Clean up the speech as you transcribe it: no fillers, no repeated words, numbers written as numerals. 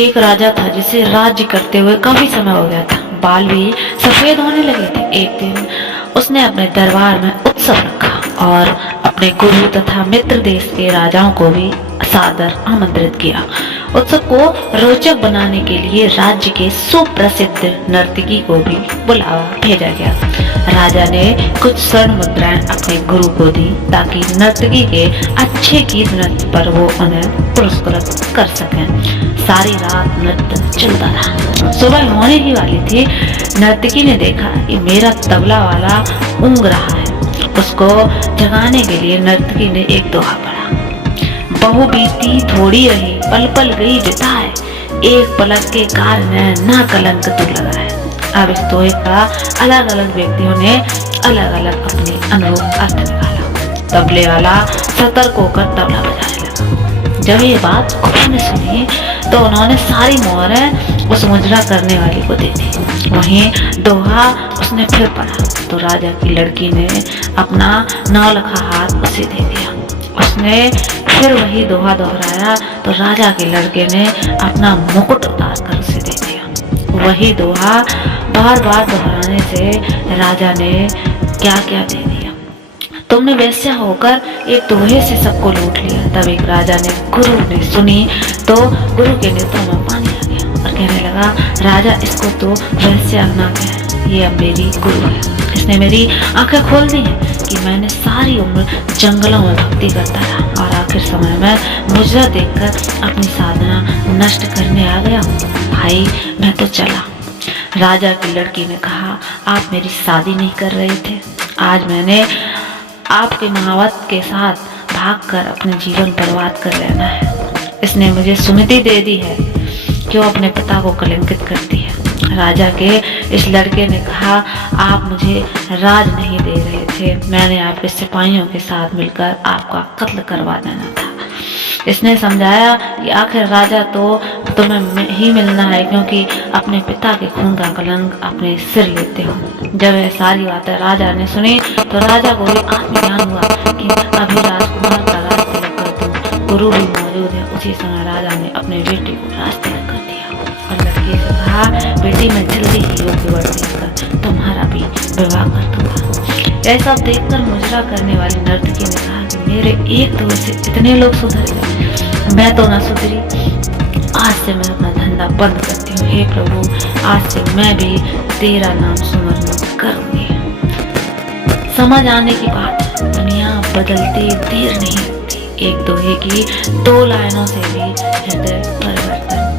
एक राजा था जिसे राज्य करते हुए काफी समय हो गया था। बाल भी सफेद होने लगे थे। एक दिन उसने अपने दरबार में उत्सव रखा और अपने गुरु तथा मित्र देश के राजाओं को भी सादर आमंत्रित किया। उत्सव को रोचक बनाने के लिए राज्य के सुप्रसिद्ध नर्तकी को भी बुलावा भेजा गया। राजा ने कुछ स्वर्ण मुद्राएं अपने गुरु को दी ताकि नर्तकी के अच्छे गीत नृत्य पर वो उन्हें पुरस्कृत कर सकें। सारी रात नृत्य चलता रहा। सुबह होने ही वाली थी। नर्तकी ने देखा कि मेरा तबला वाला ऊँग रहा है। उसको जगाने के लिए नर्तकी ने एक दोहा पढ़ा। बहु बीती थोड़ी रही, पल पल गई बिताए, एक पलक के कारण ना कलंक तू लगाए। अब इस दोहे का अलग अलग व्यक्तियों ने अलग अलग अपने अनुरूप अर्थ निकाला। तबले वाला सतर्क होकर तबला बजाने लगा। जब ये बात गुरु ने सुनी तो उन्होंने सारी मोहरें उस मुजरा करने वाली को दे दी। वहीं दोहा उसने फिर पढ़ा तो राजा की लड़की ने अपना नौलखा हाथ उसे दे दिया। उसने फिर वही दोहा दोहराया तो राजा के लड़के ने अपना मुकुट उतार कर उसे दे दिया। वही दोहा बार बार दोहराने से राजा ने क्या क्या दे दिया। तुमने वैश्या होकर एक दोहे से सबको लूट लिया। तब एक राजा ने गुरु ने सुनी तो गुरु के नेत्रों में पानी आ गया और कहने लगा, राजा इसको तो वैश्या ना कहे, ये अब मेरी गुरु है। इसने मेरी आंखें खोल दी हैं कि मैंने सारी उम्र जंगलों में भक्ति करता रहा और आखिर समय में मुजरा देखकर अपनी साधना नष्ट करने आ गया हूँ। भाई मैं तो चला। राजा की लड़की ने कहा, आप मेरी शादी नहीं कर रहे थे। आज मैंने आपके महावत के साथ भागकर अपने जीवन बर्बाद कर लेना है। इसने मुझे सुमति दे दी है, क्यों अपने पिता को कलंकित करती है। राजा के इस लड़के ने कहा, आप मुझे राज नहीं दे रहे थे, मैंने आपके सिपाहियों के साथ मिलकर आपका कत्ल करवा देना था। इसने समझाया कि आखिर राजा तो तुम्हें ही मिलना है, क्योंकि अपने पिता के खून का कलंक अपने सिर लेते हो। जब यह सारी बातें राजा ने सुनी तो राजा को भी आत्मज्ञान हुआ कि अभी राजकुमार का राज तिलक कर दूं। गुरु भी मौजूद है। उसी समय राजा ने अपने बेटे को राज तिलक कर दिया और लड़के से कहा, बेटी मैं जल्दी ही योग्य वर देखकर तुम्हारा भी विवाह कर दूंगा। यह सब देखकर मुजरा करने वाली नर्तकी ने कहा कि मेरे एक दोहे से इतने लोग सुधर गए, मैं तो ना सुधरी। आज से मैं अपना धंधा बंद करती हूँ। हे प्रभु, आज से मैं भी तेरा नाम सुमरन करूंगी। समझ आने की बात है, दुनिया बदलती देर नहीं लगती। एक दोहे की 2 लाइनों से भी हृदय परिवर्तन